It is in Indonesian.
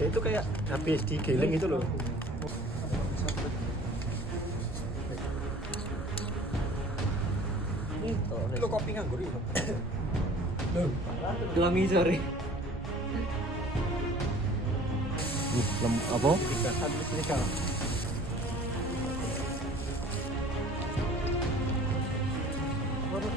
Itu kayak habis digiling itu loh. Lo kopi nganggur itu. Loh, Dua mie sore. apa? Baru